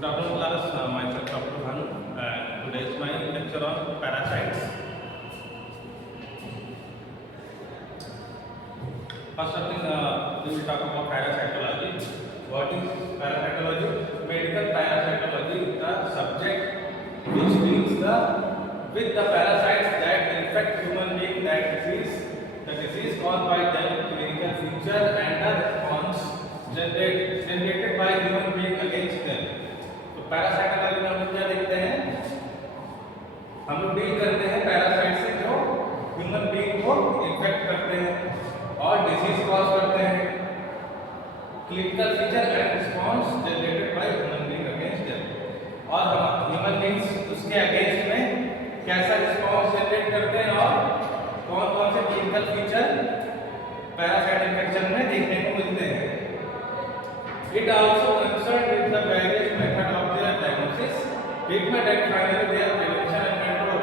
Good afternoon, class. Myself, Dr. Bhanu, and today is my lecture on parasites. First of all, we will talk about parasitology. What is parasitology? Medical parasitology is the subject which deals with the parasites that infect human being. The disease caused by them, clinical feature, and the response generated by human being against them. तो parasitology में हम लोग क्या देखते हैं? हम लोग deal करते हैं पैरासाइट से जो ह्यूमन बीइंग को इन्फेक्ट करते हैं और डिजीज कॉज करते हैं। Clinical feature and response generated by human being against them, और ह्यूमन बीइंग्स उसके अगेंस्ट में कैसा रिस्पांस जनरेट करते हैं और कौन कौन से क्लिनिकल फीचर पैरासाइट इन्फेक्शन में देखने को मिलते हैं। It also concerned with the various method of their diagnosis, treatment, and finally their prevention and control.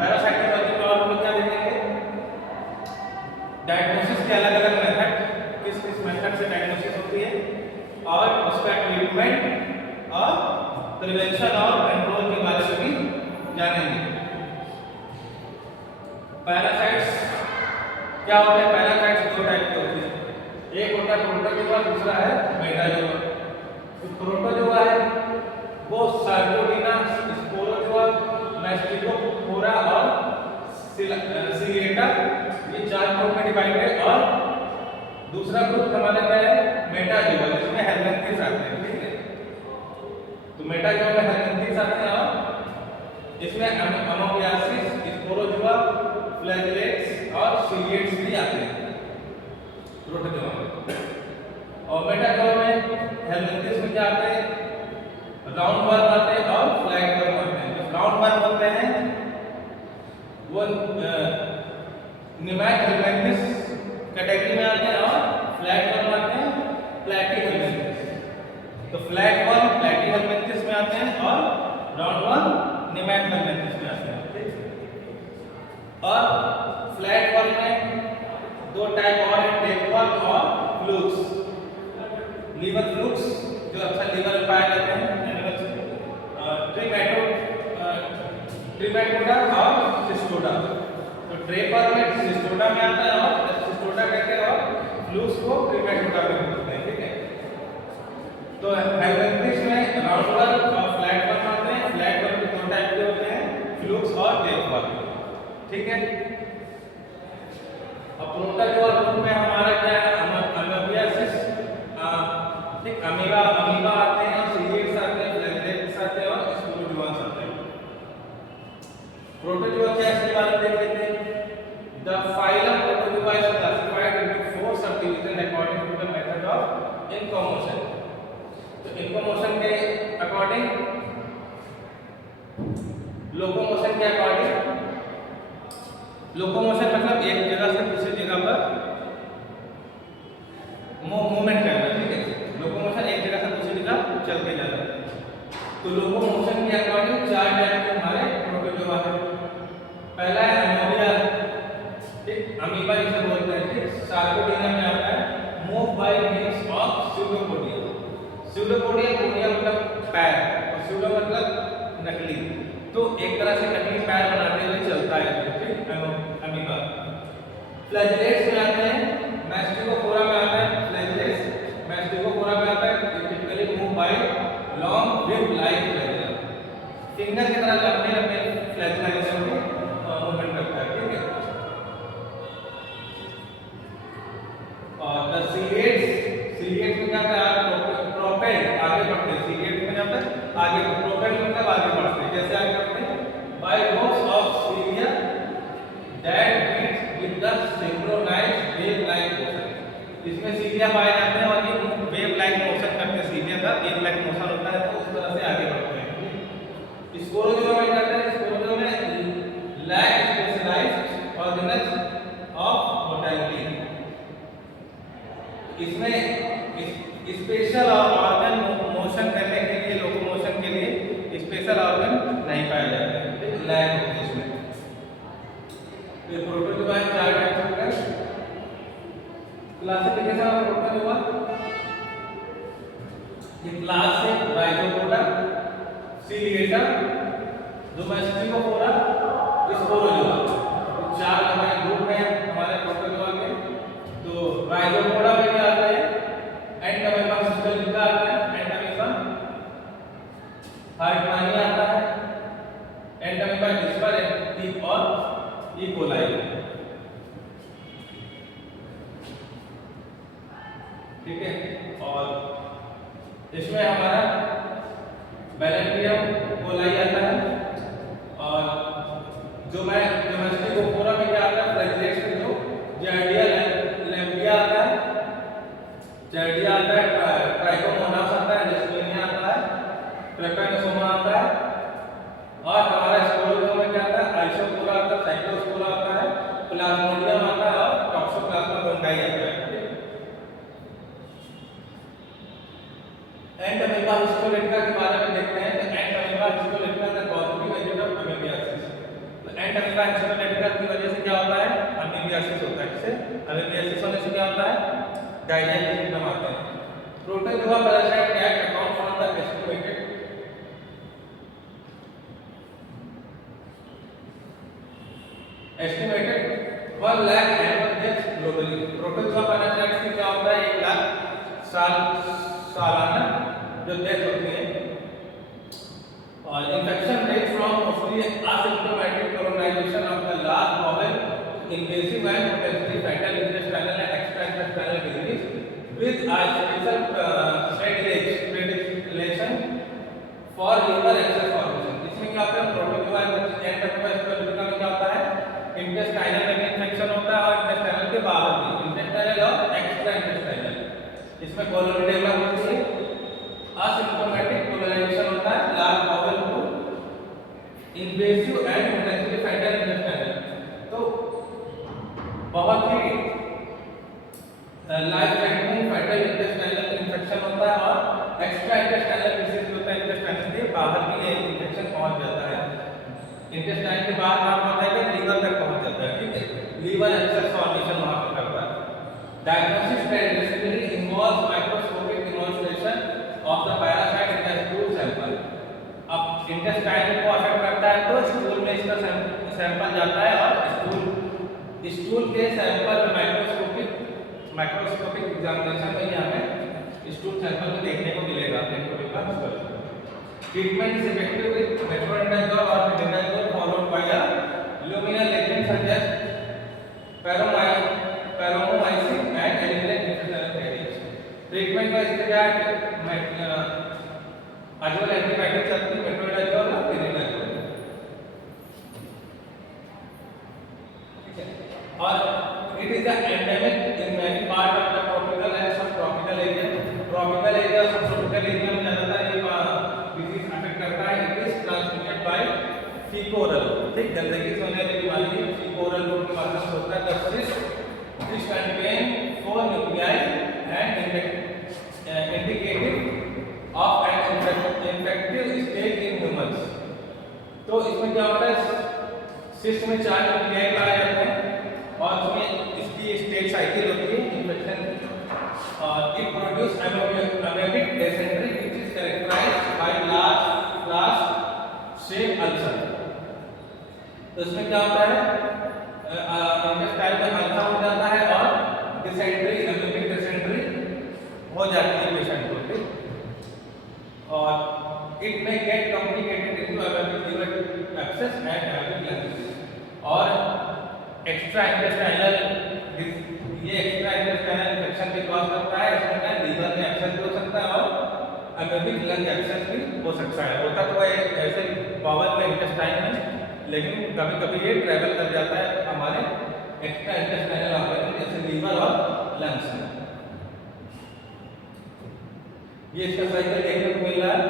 Parasitology में और लोग क्या देखेंगे? डायग्नोसिस के अलग-अलग मेथड, किस मेथड से डायग्नोसिस होती है और उसका ट्रीटमेंट और प्रिवेंशन और कंट्रोल के बारे में भी जानेंगे। पैरासाइट्स क्या होते हैं? पैरासाइट्स दो टाइप के होते हैं, एक होता है प्रोटोजोआ, दूसरा है मेटाजोआ। तो प्रोटोजोआ है वो सर्कोडीना, स्पोरोजोआ, मैस्टिकोफोरा और सिलिएटा, ये चार ग्रुप में डिवाइड है। और दूसरा ग्रुप हमारे में है मेटाजोआ, जिसमें हेलमिंथेस आते हैं। ठीक है, तो मेटाजोआ में हेलमिंथेस आते हैं और इसमें अमोबियासिस, स्पोरोजोआ, फ्लैजेलेट्स और सिलिएट्स भी आते हैं प्रोटोजोआ में। और मेटाजोआ में हेलमिंथेस में क्या आते हैं? राउंड वर्म आते हैं और फ्लैट वर्म आते हैं। जो राउंड वर्म होते हैं वो निमैट हेलमिंथेस कैटेगरी में आते हैं और फ्लैट वर्म आते हैं प्लैटी हेलमिंथेस। तो फ्लैट वर्म प्लैटी हेलमिंथेस में आते हैं और राउंड वर्म निमैट हेलमिंथेस में आते हैं। और फ्लैट वर्म में दो टाइप और हैं, टेपवर्म और फ्लूक्स। लीवर फ्लूक्स जो अक्सर लीवर में पाए जाते हैं एनिमल्स में, ट्रिमेटोडा और सिस्टोडा। तो टेपवर्म में सिस्टोडा में आता है और सिस्टोडा कहते हैं और फ्लूक्स को ट्रिमेटोडा में बोलते हैं। ठीक है, तो हेलमिंथेस में राउंड वर्म और फ्लैट वर्म आते हैं। फ्लैट वर्म के दो टाइप के होते हैं, फ्लूक्स और टेपवर्म। ठीक है, अब प्रोटोजोआ ग्रुप में हमारा क्या है? अमोबियासिस, ठीक, अमीबा आते हैं, सिलिएट्स आते हैं, फ्लैजेलेट्स आते हैं और स्पोरोजोआस आते हैं। प्रोटोजोआ क्या है इसके बारे में देख लेते हैं। The phylum protozoa is classified into 4 subdivision according to the method of locomotion. तो इनकोमोशन के अकॉर्डिंग, लोकोमोशन के अकॉर्डिंग, लोकोमोशन मतलब एक जगह से दूसरी जगह पर मूवमेंट करना। ठीक है, लोकोमोशन एक जगह से दूसरी जगह चल के जाना। तो लोकोमोशन के अकॉर्डिंग चार टाइप के हमारे प्रोटोजोआ है। पहला है अमोबिया, ठीक, अमीबा जिसे बोलते हैं। ठीक, सार्कोडीना में आता है, move by means of pseudopodia. Pseudopodia, podia मतलब पैर और स्यूडो मतलब नकली, तो एक तरह से नकली पैर बनाते हुए चलता है। ठीक, अमीबा। फ्लैजेलेट्स में आते हैं, मैस्टिकोफोरा में आता है, फ्लैजेलेट्स मैस्टिकोफोरा में आता है। Typically move by long wave like flagella, finger की तरह लंबे लंबे फ्लैजेला जैसे मूवमेंट करता है। ठीक है, और द सिलिएट्स में क्या होता है? प्रोपेल, आगे बढ़ते हैं। सिलिएट्स में क्या होता है? आगे, प्रोपेल मतलब आगे बढ़ते हैं। कैसे आगे बढ़ते हैं? By rods of cilia that beats with the synchronized wave like motion. इसमें सिलिया पाए जाते हैं और ये वेव लाइक मोशन करते हैं। सिलिया का वेव लाइक मोशन होता है, तो उस तरह से आगे बढ़ते हैं। स्पोरोजोआ में करते हैं, स्पोरोजोआ में lack specialized organelles of motility. इसमें स्पेशल ऑर्गन मोशन करने के लिए, लोकोमोशन के लिए स्पेशल ऑर्गन नहीं पाए जाते हैं। ठीक, लैक होती है इसमें। ये प्रोटोजोआ चार टाइप के हैं। क्लासिफिकेशन ऑफ प्रोटोजोआ, ये क्लास है राइजोपोडा, सीलिएटा, डोमेस्टिकोफोरा, स्पोरोजोआ। चार हमारे ग्रुप हैं हमारे प्रोटोजोआ के। तो राइजोपोडा में क्या आता है? एंडोमीमा सिस्टोलिका आता है, एंडोमीमा हार्टमानी आता है, एंडोमीमा डिस्पर और ई कोलाई। ठीक है, और इसमें हमारा बैलेंटियम कोलाई आता है। और जो मैं डोमेस्टिकोफोरा में क्या आता है? फ्लैगेलेट्स जो जार्डिया लैम्बिया आता है, जार्डिया आता है, ट्राइकोमोनास आता है, जेस्पेनिया आता है, ट्रेपेनोसोमा आता है। और हमारा स्पोरोजोआ में क्या आता है? आइसोस्पोरा आता है, साइक्लोस्पोरा आता है, प्लाज्मोडियम आता है और टॉक्सोप्लाज्मा गोंडाई आता है। एंडोमीमा हिस्टोलिटिका के बारे में देखते हैं। तो एंडोमीमा हिस्टोलिटिका का पॉजिटिव एजेंट ऑफ अमीबियासिस। तो एंडोमीमा हिस्टोलिटिका की वजह से क्या होता है? अमीबियासिस होता है। किससे? अमीबियासिस होने से क्या होता है? डायरिया के सिम्टम आते हैं। Protozoa parasite cat account for the estimated 1 lakh annual deaths globally. Protozoa parasites की क्या होता है? 1 लाख सालाना जो डेथ होती है। और infection rate from mostly asymptomatic colonization of the last bowel, invasive and potentially fatal intestinal and extraintestinal disease with a special predilection for liver abscess formation। इसमें क्या होता है? प्रोटोजोआ एंडोमीमा हिस्टोलिटिका में क्या होता है? इंटेस्टाइनल में इन्फेक्शन होता है और इंटेस्टाइनल के बाहर भी, इंटेस्टाइनल और एक्स्ट्रा इंटेस्टाइनल। इसमें कॉलोनी डेवलप होती है, असिम्प्टोमेटिक कोलोनाइजेशन होता है, लार्ज बाउल को invasive and potentially fatal intestinal. तो बहुत ही life threatening fatal intestinal infection होता है और एक्स्ट्रा इंटेस्टाइनल डिसीज होता है। इंटेस्टाइन के बाहर भी ये इन्फेक्शन पहुंच जाता है। इंटेस्टाइन के बाहर कहां होता है? लीवर तक पहुंच जाता है। ठीक है, लीवर एब्सेस फॉर्मेशन वहां पर करता है। Diagnosis traditionally involves microscopic demonstration of the parasite in a stool sample। अब इंटेस्टाइन को अफेक्ट करता है तो स्टूल में इसका सैंपल जाता है और स्टूल के सैंपल में माइक्रोस्कोपिक एग्जामिनेशन में ही हमें स्टूल सैंपल को देखने को मिलेगा। Treatment is effective with metronidazole और methylol followed by a luminal agent such as paromomycin and eliminate internal radiation. Treatment का इसका क्या है? आजकल एंटीबायोटिक चलती है, मेट्रोनिडाजोल और फेनिडाजोल। ठीक है, और it is a endemic in many part of the tropical and sub tropical area. Tropical area sub tropical area में ज्यादातर ये डिजीज अफेक्ट करता है। It is transmitted by feco-oral. ठीक, गंदगी से होने वाली बीमारी फीकोरल रूट के माध्यम से होता है। This contain 4 nuclei and indicative of an infective stage in humans। तो इसमें क्या होता है? सिस्ट में 4 न्यूक्लियाई पाए जाते हैं और उसमें इसकी स्टेज साइकिल होती है इन्फेक्शन की। और it produce amoebic dysentery which is characterized by large shape ulcer। तो इसमें क्या होता है? इंटेस्टाइन में अल्सर हो जाता है और डिसेंट्री, एमिबिक डिसेंट्री हो जाती है पेशेंट को। ठीक, और it may get complicated into amoebic liver abscess and amoebic lung disease. और एक्स्ट्रा इंटेस्टाइनल, ये एक्स्ट्रा इंटेस्टाइनल इन्फेक्शन भी कॉज करता है। इसमें क्या लीवर में एब्सेस हो सकता है और एमिबिक लंग एब्सेस भी हो सकता है। होता तो ऐसे बाउल में इंटेस्टाइन में, लेकिन कभी कभी ये ट्रैवल कर जाता है हमारे एक्स्ट्रा इंटेस्टाइनल ऑर्गन जैसे लीवर और लंग्स में। ये इसका साइकिल देखने को मिल रहा है।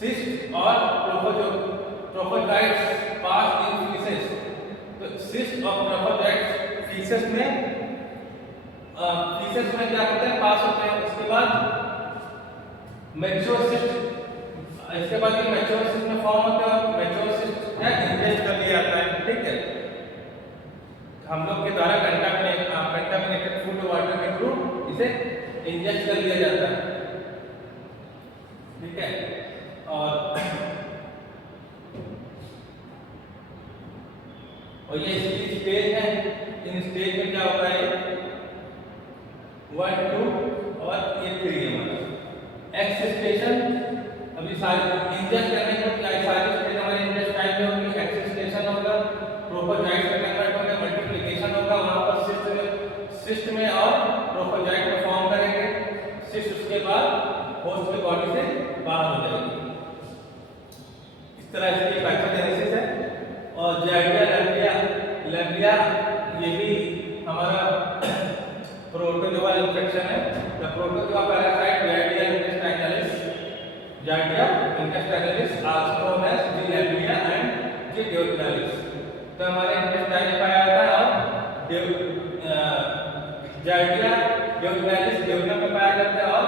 सिस्ट और ट्रोफोजाइट्स पास इन फीसेस। तो सिस्ट और ट्रोफोजाइट्स फीसेस में क्या होते हैं? पास होते हैं। उसके बाद मैच्योर सिस्ट, इसके बाद ये मैच्योर सिस्ट में फॉर्म होते हैं और मैच्योर सिस्ट क्या इंजेस्ट कर लिया जाता है। ठीक है, हम लोग के द्वारा कंटामिनेटेड फूड वाटर के थ्रू इसे इंजेक्ट कर लिया जाता है, ठीक है। और ये इसकी स्टेज है, इन स्टेज में क्या होता है 1 2 और ये 3 है हमारा एक्स स्टेशन। अभी सारे इंजेक्ट करने को क्या सारी स्टेज हमारे इंजेक्ट टाइम में होगी। एक्स स्टेशन होगा, प्रोपोजाइट का कन्वर्ट होगा, मल्टीप्लिकेशन होगा, वहां पर सिस्ट में और प्रोपोजाइट में फॉर्म करेंगे। सिस्ट उसके बाद होस्ट की बॉडी से बाहर हो जाएगी। इस तरह इसकी पैथोजेनेसिस है। और जाइडिया लैम्बिया ये भी हमारा प्रोटोजोआ इन्फेक्शन है। The protozoa parasite Giardia intestinalis also known as G. lamblia and G. duodenalis। तो हमारे इंटेस्टाइन में पाया जाता है और जाइडिया duodenalis duodenum में पाया जाता है और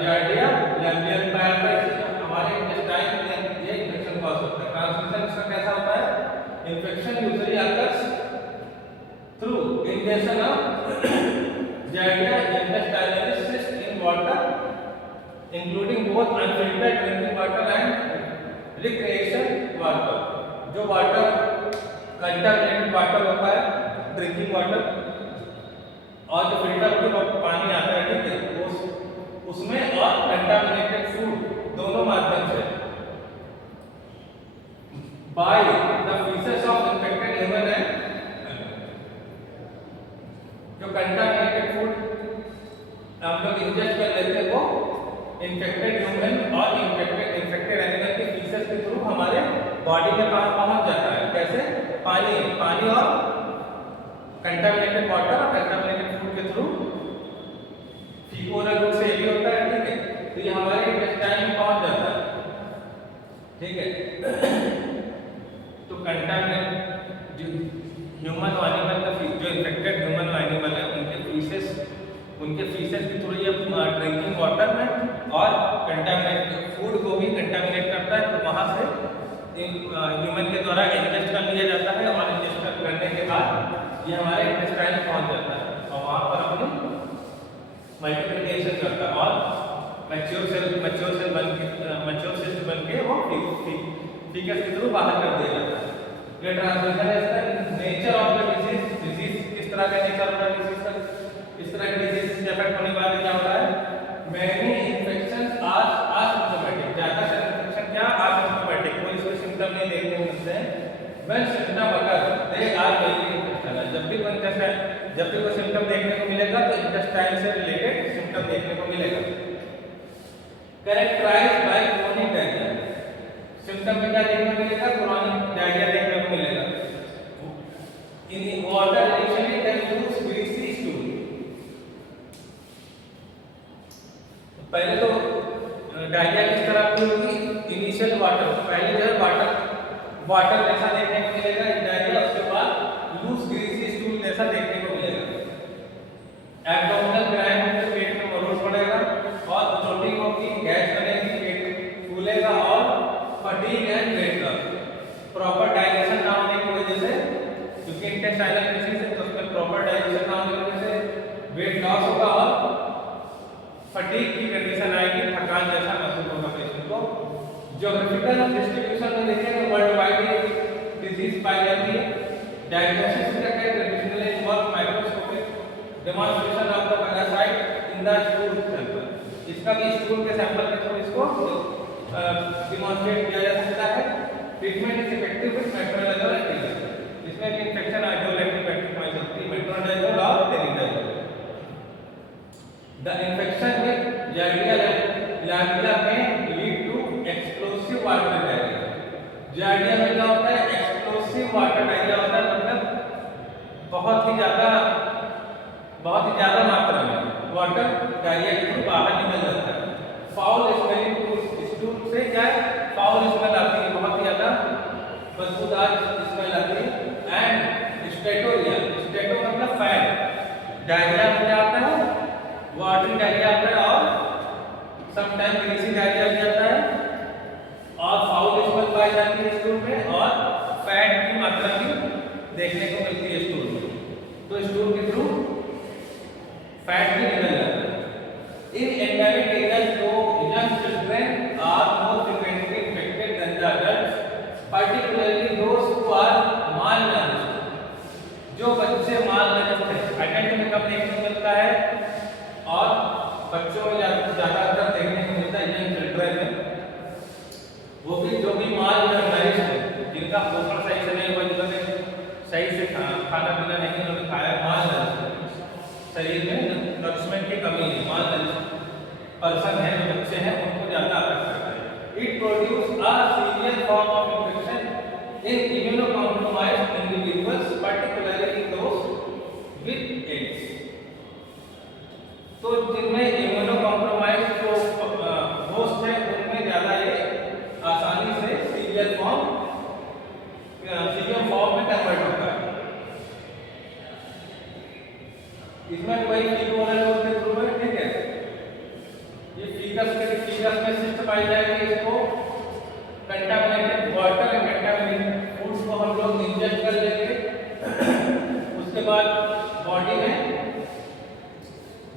जाइडिया लैम्बिया में पाया जाता है। हमारे इंटेस्टाइन में ये इन्फेक्शन कॉज होता है। ट्रांसमिशन इसका कैसा होता है? Infection usually occurs through ingestion of Giardia intestinalis cyst in water, including both unfiltered drinking water and recreation water। जो वाटर कंटामिनेटेड वाटर होता है, ड्रिंकिंग वाटर, और जो फिल्टर होकर पानी आता है, ठीक है, उसमें और कंटामिनेटेड फूड दोनों माध्यम से by the faeces of infected human and जो कंटामिनेटेड फूड हम लोग इंजेस्ट कर लेते हैं वो इन्फेक्टेड ह्यूमन और इन्फेक्टेड एनिमल के फीसेस के थ्रू हमारे बॉडी में पहुंच जाता है। कैसे? पानी और कंटामिनेटेड वाटर और कंटामिनेटेड फूड के थ्रू फीकोरल रूट से भी होता है, ठीक है। तो ये हमारे इंटेस्टाइन में पहुंच जाता है, ठीक है। तो कंटामिनेट ह्यूमन और एनिमल का जो इन्फेक्टेड ह्यूमन और एनिमल है उनके फीसेस के थ्रू ये ड्रिंकिंग वाटर में और कंटामिनेट फूड को भी कंटामिनेट करता है। तो वहाँ से ह्यूमन के द्वारा इंजेस्ट कर लिया जाता है और इंजेस्ट करने के बाद ये हमारे इंटेस्टाइन में पहुँच जाता है और वहाँ पर अपनी मल्टीप्लिकेशन करता है और मैच्योर सिस्ट बन के वो फीकस के थ्रू बाहर कर दिया जाता है। ये ट्रांसमिशन है। इसका नेचर ऑफ द डिजीज किस तरह का नेचर होता है डिजीज का? इस तरह के डिजीज से इफेक्ट होने के बाद क्या होता है? Many infections are asymptomatic. ज्यादातर इन्फेक्शन क्या असिम्प्टोमेटिक, कोई इसके सिम्टम नहीं देखने को मिलते हैं। When symptom occur they are very infectional. जब भी कोई सिम्टम देखने को मिलेगा तो इंटेस्टाइन से रिलेटेड सिम्टम देखने को मिलेगा। Characterized by chronic diarrhoea. Symptom में क्या देखने को मिलेगा? क्रोनिक डायरिया देखने को मिलेगा। In water initially can use greasy stool. पहले तो डायरिया किस तरह की होगी? इनिशियल वाटर, पहले जो है वाटर जैसा देखने को मिलेगा डायरिया, उसके बाद लूज ग्रीसी स्टूल जैसा देखने को मिलेगा। एब्डोमिनल ग्लैंड में पेट में मरोड़ पड़ेगा और चोटी होगी, गैस बनेगी, पेट फूलेगा और fatigue and weight loss. Proper digestion ना होने की वजह से, क्योंकि इंटेस्टाइनल डिजीज है तो उसमें प्रॉपर डाइजेशन ना होने की वजह से वेट लॉस होगा और फटीग की कंडीशन आएगी, थकान जैसा महसूस होगा पेशेंट को। ज्योग्राफिकल डिस्ट्रीब्यूशन में देखें तो वर्ल्ड वाइड डिजीज पाई जाती है। डायग्नोसिस क्या है? Traditionally involve microscopic demonstration of the parasite in the stool sample. इसका भी स्टूल के सैंपल के थ्रू इसको डिमॉन्स्ट्रेट किया जा सकता है। Treatment is effective with metronidazole tinidazole. इसमें भी इन्फेक्शन आइसोलेटिव एक्टिव पाई जाती है, मेट्रोडाजोल और tinidazole. The infection with Giardia lamblia may lead to explosive water diarrhoea. Giardia में क्या होता है? एक्सप्लोसिव वाटर डायरिया होता है, मतलब बहुत ही ज्यादा मात्रा में वाटर डायरिया के थ्रू बाहर निकल जाता है। फाउल स्मेलिंग स्टूल से क्या है? फाउल स्मेल आती है, बहुत ही ज्यादा बदबूदार स्मेल आती है। एंड स्टेटोरिया, स्टेटो मतलब फैन। डायरिया में क्या आता है? वाटरी डायरिया आता है और समटाइम ग्रीसी डायरिया भी आता है और फाउल स्मेल पाई जाती है स्टूल में और फैट की मात्रा भी देखने को मिलती है स्टूल में। तो स्टूल के थ्रू फैट भी निकल जाता है। इन एंडेमिक एरियाज तो young children are more frequently infected than the adults, particularly those who are malnourished. जो बच्चे मालनरिश्ड हैं, आइडेंटिटी में कम देखने को मिलता है और बच्चों में ज्यादातर देखने को मिलता है यंग चिल्ड्रन में, वो भी जो भी मालनरिश्ड है, जिनका पोषण सही से नहीं हुआ, जिन्होंने सही से खाना पीना नहीं उन्होंने खाया, मालनरिश्ड शरीर में नरिशमेंट की कमी है, मालनरिश्ड पर्सन है, जो बच्चे हैं, उनको ज्यादा अफेक्ट करता है। It produce a severe form of infection in immunocompromised individuals, particularly those with AIDS. तो जिनमें इम्यूनोकॉम्प्रोमाइज्ड जो होस्ट है उनमें ज्यादा ये आसानी से सीवियर फॉर्म में कन्वर्ट होता है। इसमें कोई फीकोनल के थ्रू है, ठीक है। ये फीकस में सिस्ट पाई जाएगी, इसको contaminated water and contaminated foods को हम लोग इंजेक्ट कर लेंगे, उसके बाद बॉडी में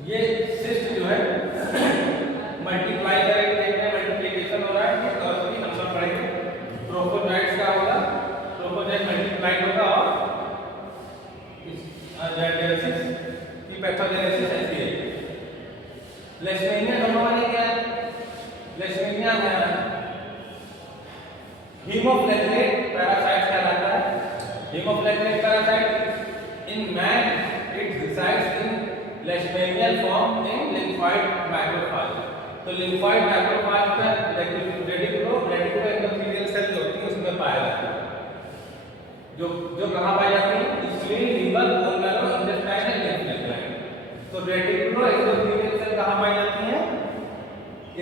ये सिस्ट जो है मल्टीप्लाई करेंगे, देखते हैं मल्टीप्लिकेशन हो रहा है, तो उसकी नंबर पड़ेंगे, ट्रोफोजाइट्स का होगा, ट्रोफोजाइट मल्टीप्लाई होगा और पैथोजेनेसिस ऐसी है। लेशमेनिया डोनोवानी क्या है? लेशमेनिया में हीमोफ्लैगेलेट पैरासाइट कहलाता है। Haemoflagellate parasite in man it resides in leishmanial form in lymphoid macrophage. तो लिम्फोइड मैक्रोफेज का रेटिकुलो एंडोथेलियल सेल जो होती है उसमें पाया जाता है। जो कहां पाई जाती है? Spleen, liver, bone marrow, intestine and lymph gland. तो रेटिकुलो एंडोथेलियल सेल कहां पाई जाती है?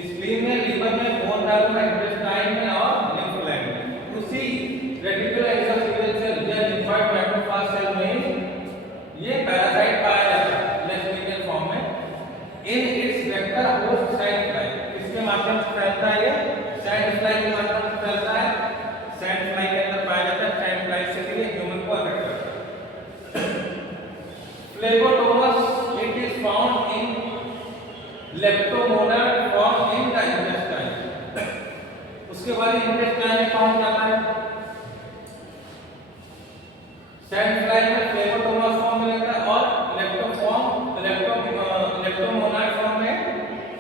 स्प्लीन में, लीवर में, बोन मैरो में, इंटेस्टाइन में और लिम्फ ग्लैंड में। उसी रेटिकुलो एंडोथेलियल सेल या लिम्फोइड मैक्रोफेज सेल में ये पैरासाइट पाया जाता है लेशमेनियल फॉर्म में in its vector host sand fly. इसके माध्यम से फैलता है, ये सैंड फ्लाई के माध्यम से फैलता है। सैंड फ्लाई के अंदर पाया जाता है, सैंड फ्लाई से भी ह्यूमन को अफेक्ट करता है। Phlebotomus it is found in leptomonad form in the intestine. उसके बाद इंटेस्टाइन में पहुंच जाता है। सैंड फ्लाई में फ्लेबोटोमस फॉर्म में रहता है और लेप्टोमोनर फॉर्म में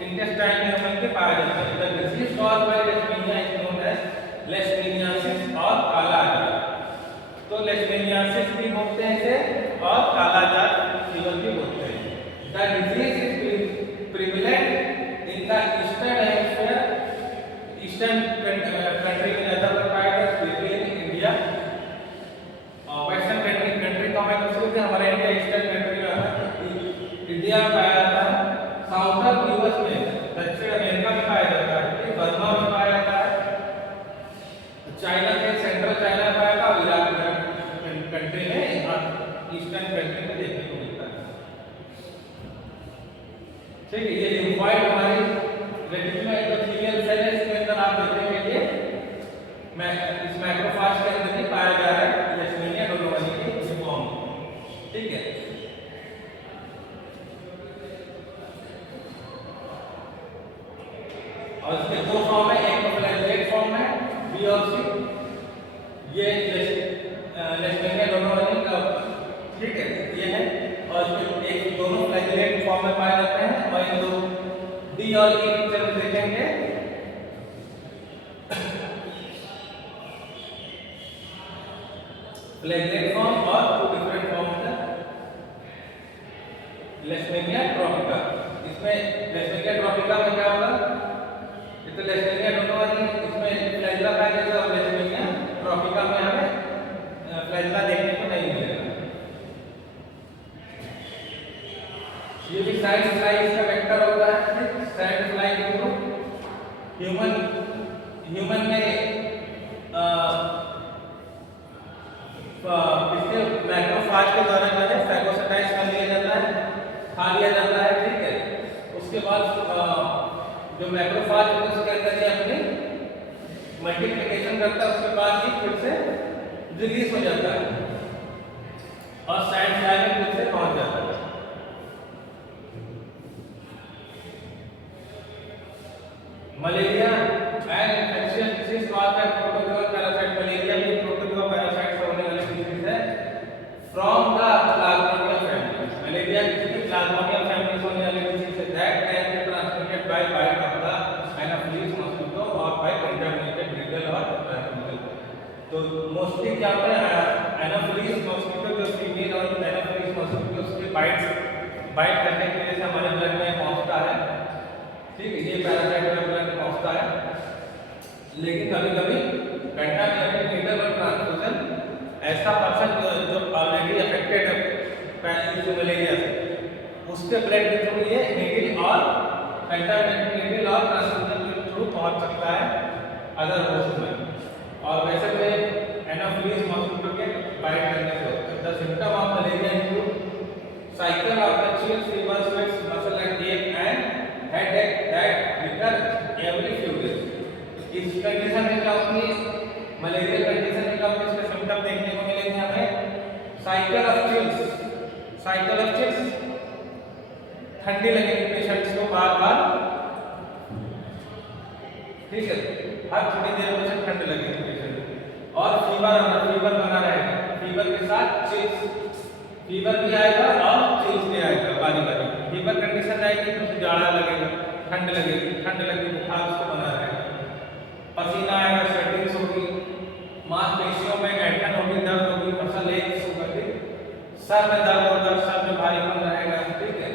इंटेस्टाइन में ह्यूमन के पाया जाता है। The disease caused by leishmania is known as leishmaniasis और कालाजार। तो लेशमेनियासिस भी बोलते हैं इसे और कालाजार फीवर भी बोलते हैं। The disease is prevalent in the eastern hemisphere, eastern country में ज्यादा पाया जाता है, specially in India. Western country का मैं दूसरे से हमारा इंडिया ईस्टर्न कंट्री में आता है, इंडिया में पाया जाता है। साउथर्न यूएस में, दक्षिण अमेरिका में पाया जाता है, बर्मा में पाया जाता है, चाइना के सेंट्रल चाइना में पाया जाता है, इराक कंट्री में, ईस्टर्न कंट्री में देखने को मिलता है। ठीक है, ये लिम्फोइड हमारी रेटिकुलो एंडोथेलियल सेल है, इसके अंदर आप देखेंगे ये इस मैक्रोफेज के अंदर ही पाया जा रहा है लेशमेनिया डोनोवानी की फॉर्म। ठीक है, और इसके दो फॉर्म है, एक तो फ्लैगेलेट फॉर्म है बी और सी, ये लेशमेनिया डोनोवानी का, ठीक है, ये है। और इसके एक दोनों फ्लैगेलेट फॉर्म में पाए जाते हैं और इन दो डी और ई पिक्चर में देखेंगे। फ्लैगेलेट फॉर्म और टू डिफरेंट फॉर्म्स है लेशमेनिया ट्रॉपिका। इसमें लेशमेनिया ट्रॉपिका में क्या होगा? ये तो लेशमेनिया डोनोवानी, इसमें फ्लैगेला पाया जाएगा और लेशमेनिया ट्रॉपिका में हमें फ्लैगेला देखने को नहीं मिलेगा। ये भी सैंड फ्लाई इसका वेक्टर होता है। सैंड फ्लाई के थ्रू ह्यूमन में इसके मैक्रोफेज के द्वारा जो है फैगोसाइटाइज कर लिया जाता है, खा लिया जाता है। ठीक है, उसके बाद जो मैक्रोफेज है उसके अंदर ये अपनी मल्टीप्लिकेशन करता है, उसके बाद ही फिर से रिलीज हो जाता है और सैंड फ्लाई में फिर से पहुंच जाता है। Malaria and infectious disease caused by protozoa parasite. Malaria भी प्रोटोजोआ पैरासाइट से होने वाली डिसीज है from the plasmodium family. Malaria किसी भी प्लाज्मोडियम फैमिली से होने वाली डिसीज है that can be transmitted by bite of the anopheles mosquito और बाय कंटामिनेटेड नीडल और ट्रांसमिटेड। तो मोस्टली क्या होता है, एनाफिलिस मॉस्किटो जो फीमेल और एनाफिलिस मॉस्किटो उसके बाइट करने की वजह से हमारे ब्लड में पहुंचता है, ठीक है, ये पैरासाइट में ब्लड में पहुंचता है। लेकिन कभी कभी कंटामिनेटेड नीडल और ट्रांसफ्यूजन, ऐसा पर्सन जो ऑलरेडी अफेक्टेड है मलेरिया से, उसके ब्लड के थ्रू ये नीडल और कंटामिनेटेड नीडल और ट्रांसफ्यूजन के थ्रू पहुंच सकता है अदर होस्ट में। और वैसे में एनाफिलिस मॉस्किटो के बाइट करने से होता है। The symptom of malaria include cycle of the chills, fever, sweats, muscle and ache and headache that recur every few days। इस कंडीशन में क्या होती है, मलेरिया कंडीशन में क्या होती है, इसके सिम्टम देखने को मिलेंगे हमें cycle of chills. Cycle of chills, ठंडी लगेगी पेशेंट्स को बार बार, ठीक है, हर थोड़ी देर में ठंड लगेगी पेशेंट को। और फीवर बना रहेगा, फीवर के साथ चिल्स, फीवर भी आएगा और चिल्स भी आएगा बारी बारी। फीवर कंडीशन आएगी तो जाड़ा लगेगा, ठंड लगेगी, बुखार उसको बना रहेगा, पसीना आएगा, स्वेटिंग्स होगी, मांसपेशियों में गठन होगी, दर्द होगी, मसल एक्स होगा, ठीक, सर में दर्द होगा, सर में भारीपन रहेगा, ठीक है,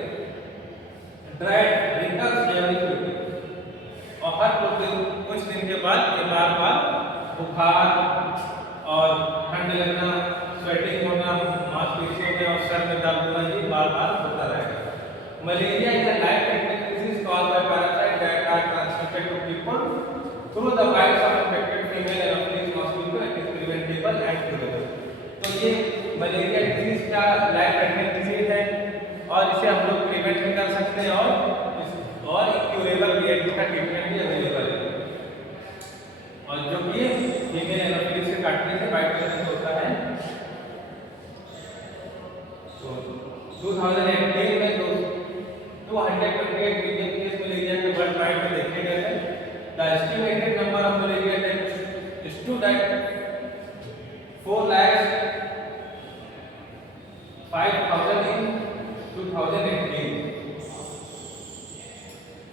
dried wrinkles every few days. और हर कुछ दिन के बाद ये बार बार बुखार और ठंड लगना, स्वेटिंग होना, मांसपेशियों में और सर में दर्द होना, ये बार बार होता रहेगा। Malaria is a life threatening disease caused by parasite that are transmitted to people through the bites of infected female anopheles mosquito and is preventable and curable. तो ये मलेरिया डिसीज का लाइफ थ्रेटनिंग डिसीज है और इसे हम लोग prevent भी कर सकते हैं और क्यूरेबल भी है, इसका ट्रीटमेंट भी अवेलेबल है। और जो कि फीमेल एनाफिलिस से काटने से बाइट करने से होता है। 2018 में 228 मिलियन केस मलेरिया के वर्ल्ड वाइड में देखे गए थे। The estimated number of malaria deaths stood at 4,05,000 in 2018।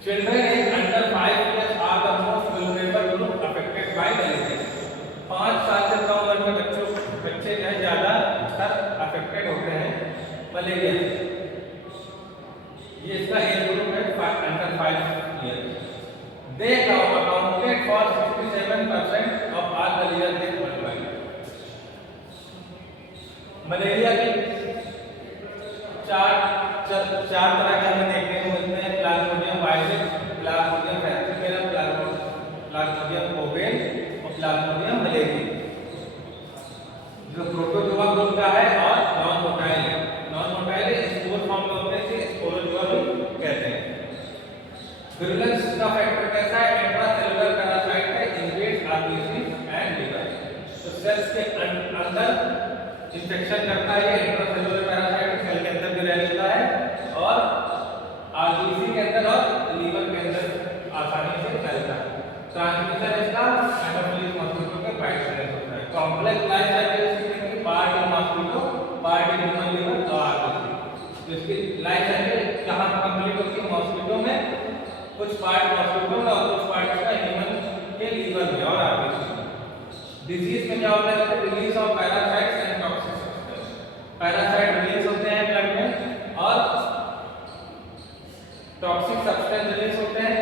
Children aged under 5 years are the most vulnerable group affected by malaria। 5 साल से कम उम्र के बच्चे जो है ज़्यादातर अफेक्टेड होते हैं मलेरिया से। ये इसका एज ग्रुप है under 5 years. They accounted for 67% of all malaria death worldwide. Malaria की चार तरह के हमें देखने को मिलते हैं, plasmodium virus, plasmodium falciparum, plasmodium ovale और प्लाज्मोडियम मलेरिया, जो प्रोटोजोआ ग्रुप का है और नॉन मोटाइल है। नॉन मोटाइल स्पोर फॉर्म में होते हैं, इसे स्पोरोजोआ भी कहते हैं। विरुलेंस का फैक्टर कैसा है, इंट्रासेलुलर पैरासाइट है, इन्वेड्स आरबीसी एंड लीवर। तो सेल्स के अंदर इंफेक्शन करता है, इंट्रासेलुलर पैरासाइट सेल के अंदर भी रह लेता है और आरबीसी के अंदर और लीवर के अंदर आसानी से फैलता है। ट्रांसमिशन इसका एनाफिलिस मॉस्किटो के बाइट से होता है। Complex life cycle part in mosquito, part in human liver और आरबीसी। तो इसकी लाइफ साइकिल कहां कंप्लीट होती है, मॉस्किटो में, कुछ पार्ट मॉस्किटो में और कुछ पार्ट इसका ह्यूमन के लीवर में और आरबीसी में। डिजीज में क्या होता है, release of parasites and toxic substance. Parasite release होते हैं ब्लड में और टॉक्सिक सब्सटेंस रिलीज होते हैं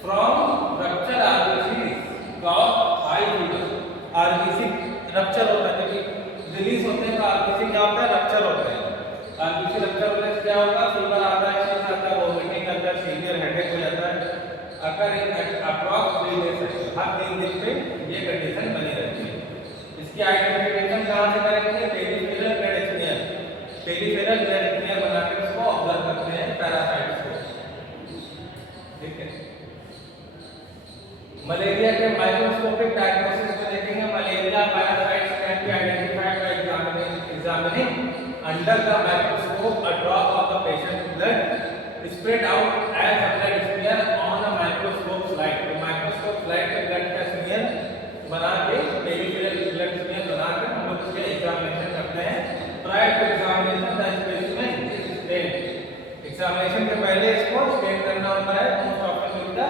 from rupture RBC cause high fever. RBC rupture होता है, क्योंकि रिलीज होते हैं तो आरबीसी क्या होता है, रप्चर होता है। आरबीसी रप्चर होने से क्या होगा, फीवर आता है, चीज आता है, वोमिटिंग आता है, सीवियर हेडेक हो जाता है। अगर इन अप्रॉक्स 3 डेज हर 3 दिन पे ये कंडीशन बनी रहती है। इसकी आइडेंटिफिकेशन कहां से करेंगे, peripheral blood smear. Peripheral blood smear बनाकर इसको ऑब्जर्व करते हैं पैरासाइट्स को, ठीक है। मलेरिया के माइक्रोस्कोपिक डायग्नोसिस में देखेंगे, malaria parasites can be identified by examining under the microscope a drop of the patient's blood spread out as a blood smear on a microscope slide। Slide पे blood का smear बना के peripheral blood smear बना के हम लोग उसके examination करते हैं। Prior to examination the specimen is stained. Examination के पहले इसको स्टेन करना होता है, most often with the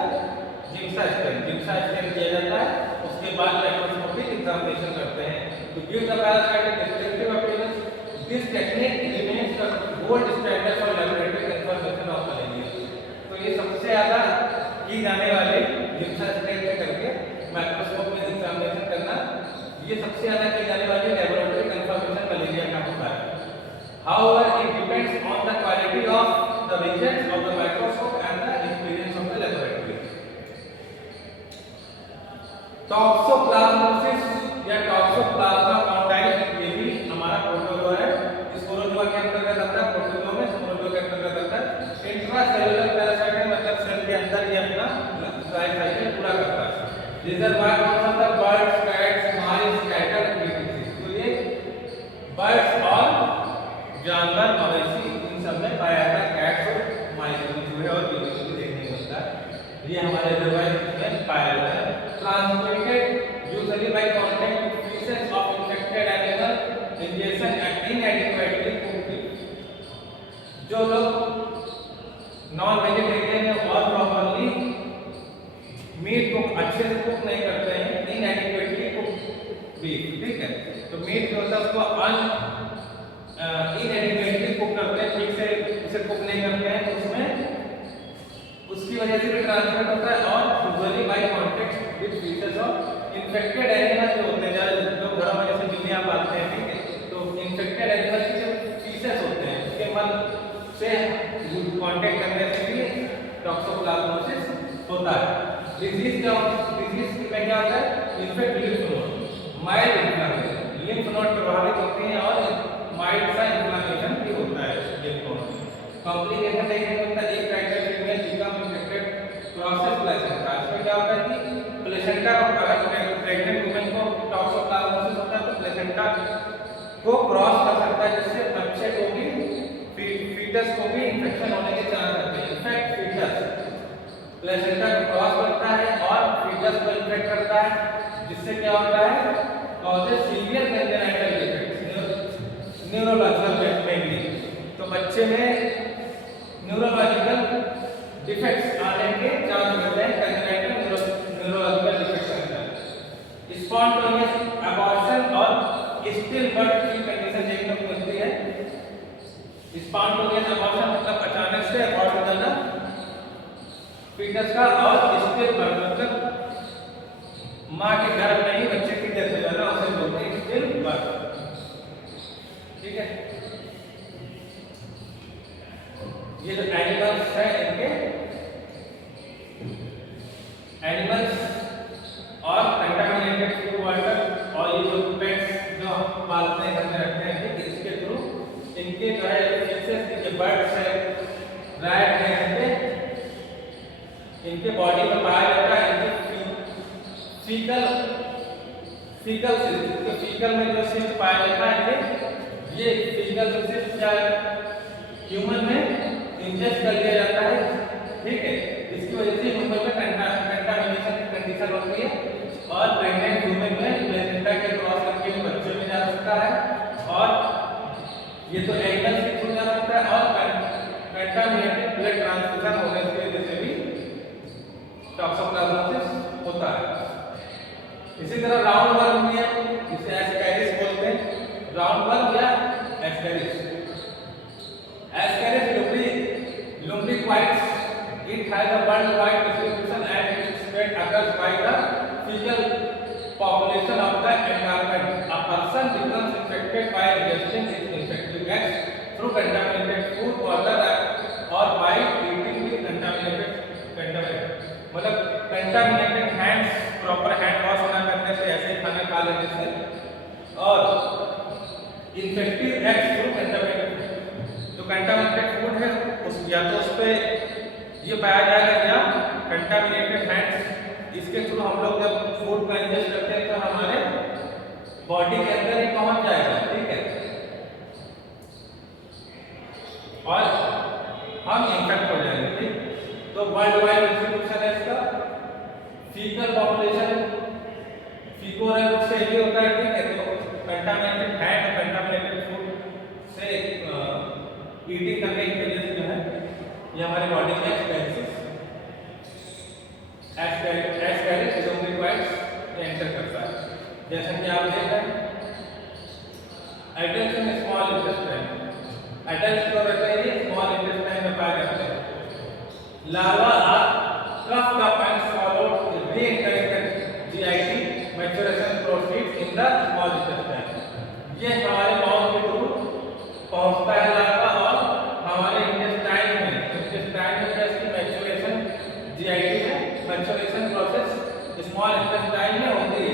Giemsa stain किया जाता है। उसके बाद लैप्रोस्कोपिक एग्जामिनेशन करते हैं to give the parasite a distinctive appearance. This technique remains the gold standard for laboratory confirmation of malaria. तो ये सबसे ज़्यादा की जाने वाली जिम्सा स्टेन से करके माइक्रोस्कोप में एग्जामिनेशन करना, ये सबसे ज़्यादा की जाने वाली लेबोरेटरी कंफर्मेशन मलेरिया का होता है। However, it depends on the quality of the results of the microscope and the experience of the laboratory. Toxoplasmosis या टॉक्सोप्लाज्मा कॉन्डाइट, ये भी हमारा प्रोटोजोआ है। इस प्रोटोजोआ के अंतर्गत आता है, प्रोटोजोआ में स्पोरोजोआ के अंतर्गत आता है। इंट्रासेलुलर पैरासाइट है, मतलब सेल के अंदर ये अपना लाइफ साइकिल पूरा करता है। रिजर्वायर कौन सा था? बर्ड्स, कैट्स, माइस, कैटल, बीटल्स। तो ये बर्ड्स और जानवर, मवेशी, इन सब में पाया जाता है। कैट्स और माइस में चूहे और बीटल्स को देखने को मिलता है। ये हमारे रिजर्वायर में पाया जाता है। Transmitted usually by contact with feces of infected animal, ingestion inadequately cooked. जो लोग नॉन वेजिटेरियन है और प्रॉपर्ली मीट को अच्छे से कुक नहीं करते हैं, inadequately cooked beef, ठीक है, तो मीट जो होता है उसको inadequately कुक करते हैं, ठीक से उसे कुक नहीं करते हैं, उसमें उसकी वजह से भी ट्रांसमिट होता है। और usually by contact with faeces of infected animal जो होते हैं, जो घरों में जैसे बिल्लियां पालते हैं, ठीक है, तो इन्फेक्टेड एनिमल के जो फीसेस होते हैं उसके मल से कांटेक्ट करने से भी टॉक्सोप्लाज्मोसिस होता है। डिजीज में क्या होता है? Infect lymph node, mild inflammation, lymph node प्रभावित होते हैं और माइल्ड सा इन्फ्लेमेशन भी होता है लिम्फ नोड। कॉम्प्लिकेशन देखने को मिलता है, एक title female become infected process placenta. इसमें क्या होता है कि प्लेसेंटा को, अगर प्रेग्नेंट वुमेन को टॉक्सोप्लाज्मोसिस होता है तो प्लेसेंटा को क्रॉस कर सकता है, जिससे बच्चे को भी, फीटस को भी इंफेक्शन होने के चांस रहते हैं। इनफैक्ट फीटस प्लेसेंटा को क्रॉस करता है और फीटस को इन्फेक्ट करता है, जिससे क्या होता है? Causes severe congenital defects, neurological mainly. तो बच्चे में न्यूरोलॉजिकल डिफेक्ट्स आने के चांस रहते हैं, कंजेनाइटल न्यूरोलॉजिकल डिफेक्ट्स आने का। स्पॉन्टेनियस अबॉर्शन और स्टिल बर्थ की कंडीशन देखने को मिलती है। स्पॉन्टेनियस अबॉर्शन मतलब अचानक से अबॉर्ट हो जाना फीटस का, और स्टिल बर्थ मतलब मां के गर्भ में ही बच्चे की डेथ हो जाना, उसे बोलते हैं स्टिल बर्थ, ठीक है। ये जो एनिमल्स है, इनके एनिमल्स और कंटामिनेटेड फूड वाटर और ये जो पेट्स जो हम पालते हैं, घर में रखते हैं, ठीक, इसके थ्रू इनके जो है ये बर्ड्स है, रैट है, इनके बॉडी में पाया जाता है इनके फीकल में जो सिस्ट पाया जाता है, ये फीकल सिस्ट क्या ह्यूमन में इंजेक्ट कर लिया जाता है, ठीक है। इसकी वजह से ह्यूमन में कंटामिनेशन कंडीशन होती है और प्रेग्नेंट ह्यूमन में प्लेसेंटा के क्रॉस करके बच्चे में जा सकता है, और ये तो एनिमल्स के थ्रू जा सकता है, और कंटामिनेटेड ब्लड ट्रांसफ्यूजन होने की वजह से भी टॉक्सोप्लाज्मोसिस होता है। इसी तरह राउंड वर्म भी है, जिसे एस्केरिस बोलते हैं, राउंड वर्म या Ascaris lumbricoids. It has a worldwide distribution and its spread occurs by the fecal population of the environment. A person becomes infected by ingesting its infective eggs through contaminated food, water, or by eating with contaminated मतलब contaminated hands, proper hand wash ना करने से, ऐसे खाना खा लेने से, और infective eggs through contaminated जो कंटामिनेटेड फूड है उस या तो उस पे ये पाया जाएगा, या कंटामिनेटेड हैंड्स, इसके थ्रू हम लोग जब फूड को इंजेस्ट करते हैं तो हमारे बॉडी के अंदर ही पहुंच जाएगा, ठीक है, और हम इन्फेक्ट हो जाएंगे, ठीक। तो वर्ल्ड वाइड डिस्ट्रीब्यूशन है इसका। फीकल पॉपुलेशन, फीकोरल से ये होता है, ठीक है। तो कंटामिनेटेड फैट, कंटामिनेटेड फूड से ईटिंग करने की वजह से जो है ये हमारी बॉडी में एस्कैरिस डोमिनिक्वाइड्स एंटर करता है। जैसा कि आप देख रहे हैं एडल्ट में स्मॉल इंटेस्टाइन, एडल्ट जो रहते हैं ये स्मॉल इंटेस्टाइन में पाए जाते हैं। Larvae are coughed up and swallowed re-entering GIT maturation proceeds in the small intestine। ये हमारे माउथ के थ्रू पहुंचता है लार्वा और हमारे इंटेस्टाइन में इसकी मैच्योरेशन GIT में मैच्योरेशन प्रोसेस स्मॉल इंटेस्टाइन में होती है,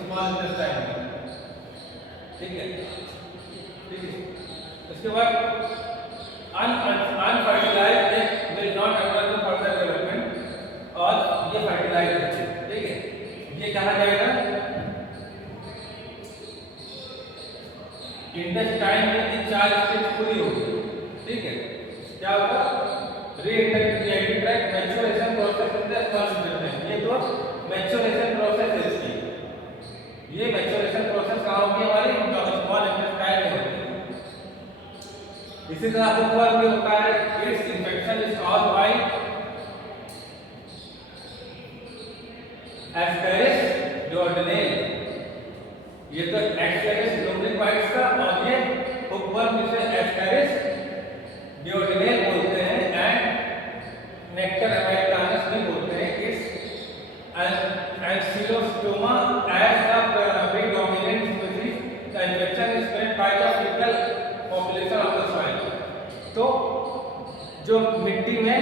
स्मॉल इंटेस्टाइन में, ठीक है। इसके बाद unfertilised egg will not undergo further development, और ये फर्टिलाइज होते हैं, ठीक है। ये कहा जाएगा इंटेस्टाइन में की 4 स्टेज पूरी होगी, ठीक है। क्या होगा? री-एंटरिंग GIT tract, maturation process in the small intestine. ये तो मैच्योरेशन प्रोसेस है इसकी, ये मैच्योरेशन प्रोसेस कहाँ होगी? हमारी स्मॉल इंटेस्टाइन में होगी। इसी तरह ऊपर भी होता है, it's infection is caused by Ascaris duodenal. ये तो एस्कैरिस डोमिनिक्वाइड्स का, और ये हुकवर्म जिसे एस्कैरिस डुओडेनल बोलते हैं एंड नेक्टर अमेरिकानस भी बोलते हैं। It's ancylostoma as the predominant species, the infection is spread by the faecal population of the soil. तो जो मिट्टी में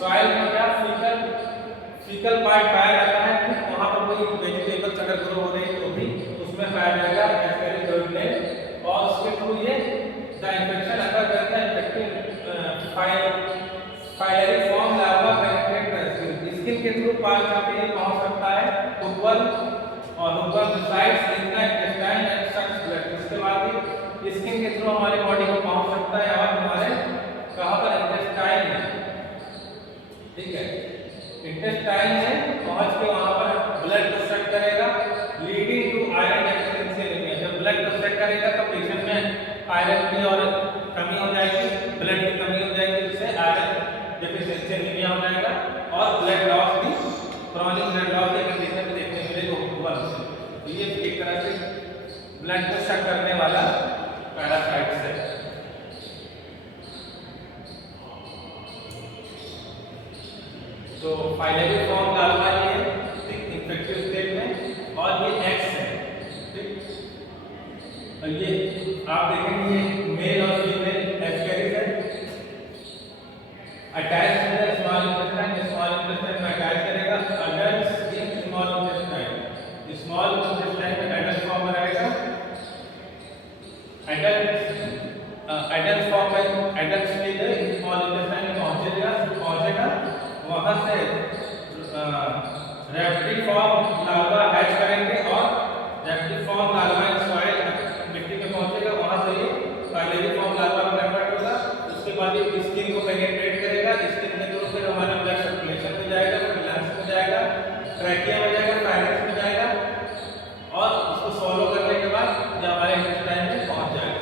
सॉइल में क्या फीकल पार्ट पाया जाता है, ठीक वहां पर कोई वेजिटेबल्स अगर ग्रो हो रहे हैं तो भी उसमें पाया जाएगा एस्कैरिस डुओडेनल, और उसके थ्रू ये द इन्फेक्शन अगर करता है infective filariform larva penetrate the skin के थ्रू पार करके पहुंच सकता है हुकवर्म, और hookworm resides in the intestine and sucks blood. इसके बाद स्किन के थ्रू हमारे बॉडी को पहुंच सकता है और हमारे कहां पर? इंटेस्टाइन में, ठीक है। इंटेस्टाइन में पहुंच के वहां पर ब्लड को सेट करेगा, leading to iron deficiency anaemia. जब ब्लड को सेट करेगा तो पेशेंट में आयरन की और कमी हो जाएगी, ब्लड की कमी हो जाएगी, जिससे आयरन डेफिशिएंसी एनीमिया हो जाएगा, और ब्लड लॉस भी, क्रॉनिक ब्लड लॉस के कंडीशन में देखने मिलेगा हुकवर्म से। ये एक तरह से ब्लड को सेट करने वाला पैरासाइट्स है। तो फाइनली फॉर्म लार्वा ये ठीक इन्फेक्टिव स्टेट में, और ये एक्स है, ठीक। और ये आप देखेंगे ये मेल और फीमेल एस्कैरिस है, attach to the small intestine में अटैच करेगा। अडल्ट्स इन स्मॉल इंटेस्टाइन में एडल्ट फॉर्म में रहेगा। एडल्ट फॉर्म में एडल्ट स्टेज है, स्मॉल इंटेस्टाइन में पहुंचेगा, वहां से रेप्टिफॉर्म लार्वा हैच करेंगे, और रेप्टिफॉर्म लार्वा इन सॉइल मिट्टी में पहुंचेगा, वहां से ये फाइलरीफॉर्म लार्वा में कन्वर्ट होगा। उसके बाद ये स्किन को पेनिट्रेट करेगा, स्किन के थ्रू फिर हमारे ब्लड सर्कुलेशन में जाएगा, फिर लंग्स में जाएगा, ट्रैकिया में जाएगा, फाइनेक्स में जाएगा, और उसको सॉलो करने के बाद ये हमारे इंटेस्टाइन में पहुंच जाएगा,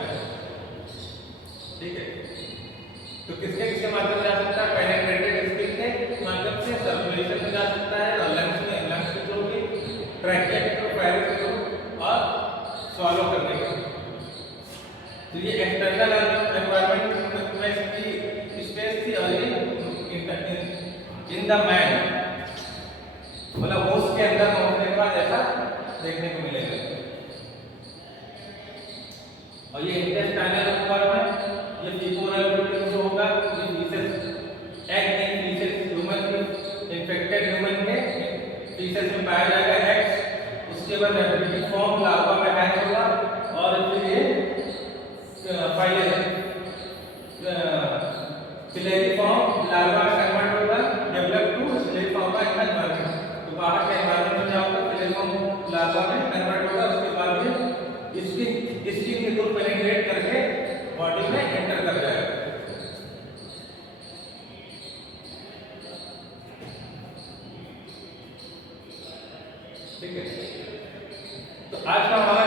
ठीक है। तो किसके माध्यम से जा सकता है? पेनिट्रेटेड स्किन के माध्यम से सर्कुलेशन में जा सकता है, और लंग्स के थ्रू भी, ट्रैकिया के थ्रू, फाइनेक्स के थ्रू, और सॉलो करने के थ्रू। तो ये एक्सटर्नल एनवायरनमेंट में इसकी स्टेज थी, और ये इन द मैन, मतलब उसके अंदर पहुंचने के बाद ऐसा देखने को मिलेगा। और ये इंटेस्टाइनल फॉर्म है, ये फीकोरल रूट जो होगा, ये फीसेस एग इन फीसेस ह्यूमन इन्फेक्टेड ह्यूमन के फीसेस में पाया जाएगा एग्स। उसके बाद रेप्टिफॉर्म लार्वा में हैच होगा, और फिर ये फिलेरिफॉर्म लार्वा कन्वर्ट होगा, डेवलप टू फिलेरिफॉर्म का एनवायरनमेंट। तो बाहर के एनवायरनमेंट में जाओगे, फिलेरिफॉर्म लार्वा में कन्वर्ट होगा, उसके बाद ये स्किन के थ्रू पेनिट्रेट करके बॉडी में एंटर कर जाएगा। ठीक है। तो आज का हमारा